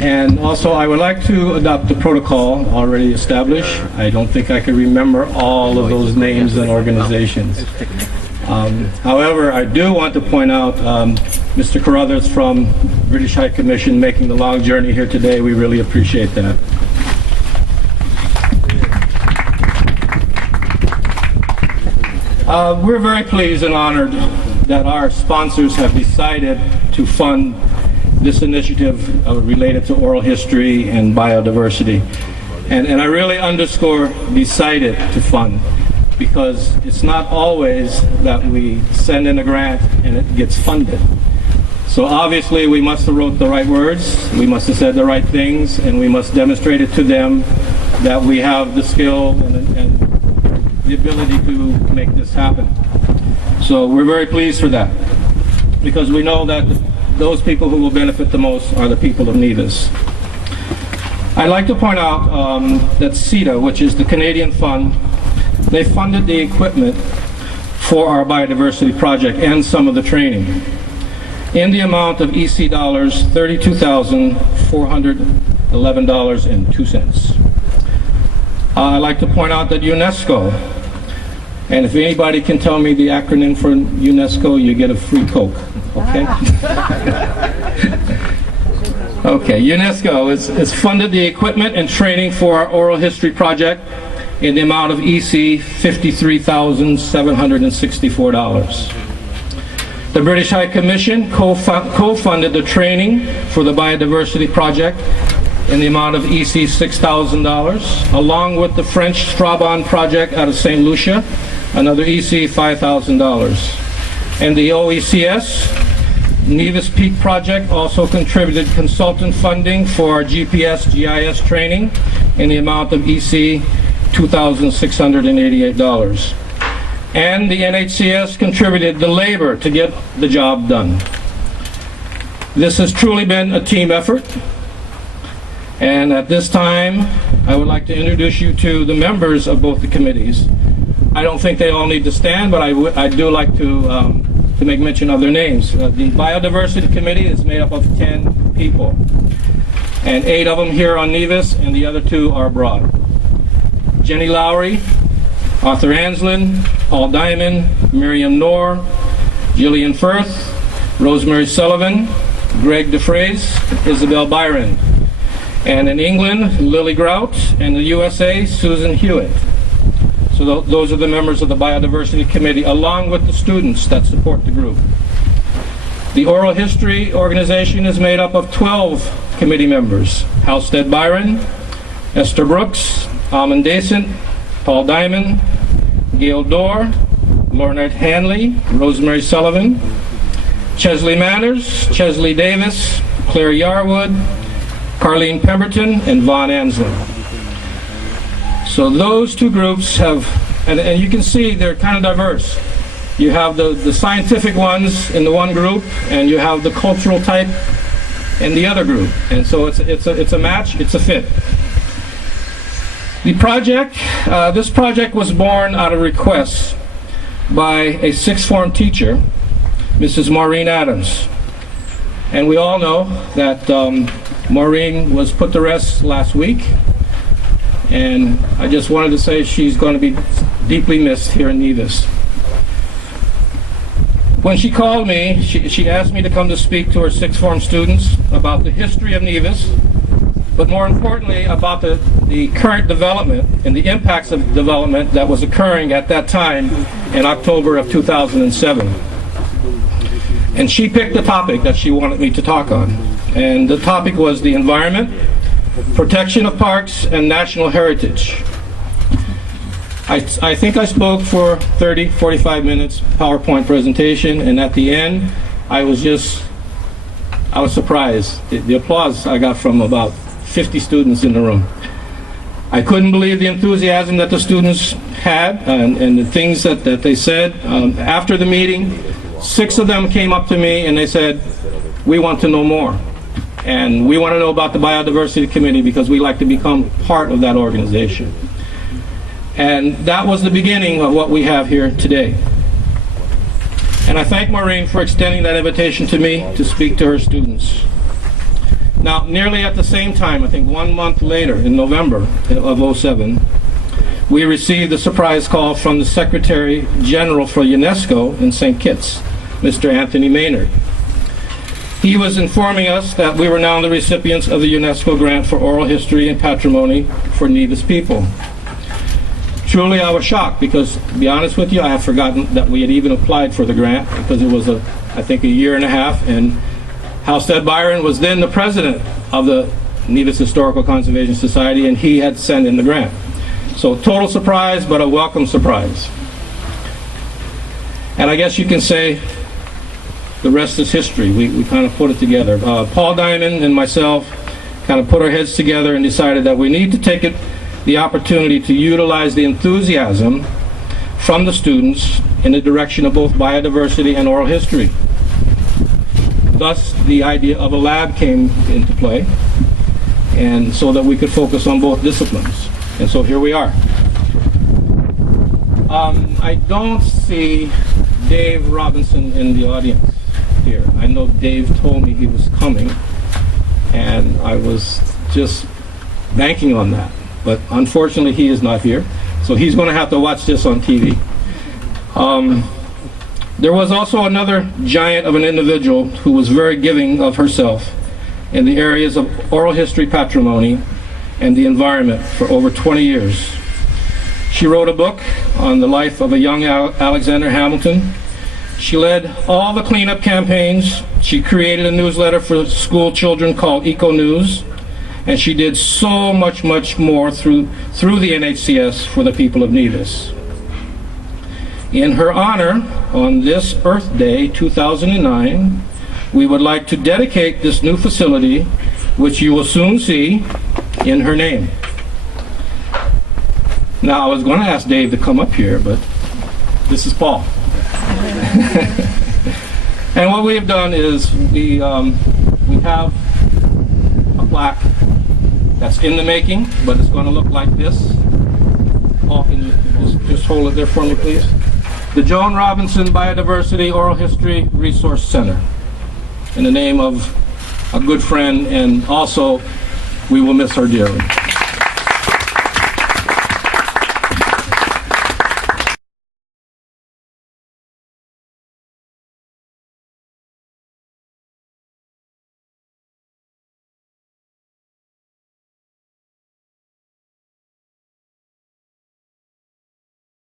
And also, I would like to adopt the protocol already established. I don't think I can remember all of those names and organizations. However, I do want to point out Mr. Carruthers from British High Commission making the long journey here today. We really appreciate that. We're very pleased and honored that our sponsors have decided to fund this initiative related to oral history and biodiversity. And I really underscore decided to fund, because it's not always that we send in a grant and it gets funded. So obviously we must have wrote the right words, we must have said the right things, and we must demonstrate it to them that we have the skill and the ability to make this happen. So we're very pleased for that, because we know that those people who will benefit the most are the people of Nevis. I'd like to point out that CETA, which is the Canadian fund, they funded the equipment for our biodiversity project and some of the training in the amount of EC dollars $32,411.02. I'd like to point out that UNESCO, and if anybody can tell me the acronym for UNESCO, you get a free Coke, okay? Okay, UNESCO has funded the equipment and training for our oral history project in the amount of EC $53,764. The British High Commission co-funded the training for the biodiversity project in the amount of EC $6,000, along with the French Strabon project out of St. Lucia, another EC $5,000. And the OECS Nevis Peak project also contributed consultant funding for our GPS GIS training in the amount of EC $2,688. And the NHCS contributed the labor to get the job done. This has truly been a team effort. And at this time, I would like to introduce you to the members of both the committees. I don't think they all need to stand, but I do like to make mention of their names. The Biodiversity Committee is made up of 10 people, and 8 of them here on Nevis, and the other 2 are abroad. Jenny Lowry, Arthur Anslin, Paul Diamond, Miriam Knorr, Gillian Firth, Rosemary Sullivan, Greg DeFrays, Isabel Byron. And in England, Lily Grout, and the USA, Susan Hewitt. So those are the members of the Biodiversity Committee, along with the students that support the group. The Oral History organization is made up of 12 committee members: Halstead Byron, Esther Brooks, Almond Dacent, Paul Diamond, Gail Dorr, Lornette Hanley, Rosemary Sullivan, Chesley Manners, Chesley Davis, Claire Yarwood, Carlene Pemberton, and Vaughn Anslin. So those 2 groups have, and you can see they're kind of diverse. You have the scientific ones in the one group, and you have the cultural type in the other group. And so it's a match, it's a fit. The project, this project was born out of requests by a 6th form teacher, Mrs. Maureen Adams. And we all know that Maureen was put to rest last week, and I just wanted to say she's going to be deeply missed here in Nevis. When she called me, she asked me to come to speak to her 6th form students about the history of Nevis, but more importantly about the current development and the impacts of development that was occurring at that time in October of 2007. And she picked the topic that she wanted me to talk on. And the topic was the environment, protection of parks, and national heritage. I think I spoke for 45 minutes, PowerPoint presentation, and at the end, I was surprised. The applause I got from about 50 students in the room. I couldn't believe the enthusiasm that the students had and the things that they said. After the meeting, 6 of them came up to me and they said, "We want to know more. And we want to know about the Biodiversity Committee because we like to become part of that organization." And that was the beginning of what we have here today. And I thank Maureen for extending that invitation to me to speak to her students. Now, nearly at the same time, I think 1 month later, in November of '07, we received a surprise call from the Secretary General for UNESCO in St. Kitts, Mr. Anthony Maynard. He was informing us that we were now the recipients of the UNESCO grant for oral history and patrimony for Nevis people. Truly, I was shocked because, to be honest with you, I had forgotten that we had even applied for the grant because it was, I think, a year and a half, and Halstead Byron was then the president of the Nevis Historical Conservation Society, and he had sent in the grant. So total surprise, but a welcome surprise. And I guess you can say the rest is history. We kind of put it together. Paul Diamond and myself kind of put our heads together and decided that we need to take the opportunity to utilize the enthusiasm from the students in the direction of both biodiversity and oral history. Thus, the idea of a lab came into play, and so that we could focus on both disciplines. And so here we are. I don't see Dave Robinson in the audience here. I know Dave told me he was coming, and I was just banking on that. But unfortunately, he is not here, so he's going to have to watch this on TV. There was also another giant of an individual who was very giving of herself in the areas of oral history patrimony and the environment for over 20 years. She wrote a book on the life of a young Alexander Hamilton. She led all the cleanup campaigns. She created a newsletter for school children called Eco News. And she did so much more through the NHCS for the people of Nevis. In her honor, on this Earth Day 2009, we would like to dedicate this new facility, which you will soon see, in her name. Now, I was going to ask Dave to come up here, but this is Paul. And what we have done is we have a plaque that's in the making, but it's going to look like this. Paul, can you just hold it there for me, please? The Joan Robinson Biodiversity Oral History Resource Center, in the name of a good friend, and also we will miss her dearly.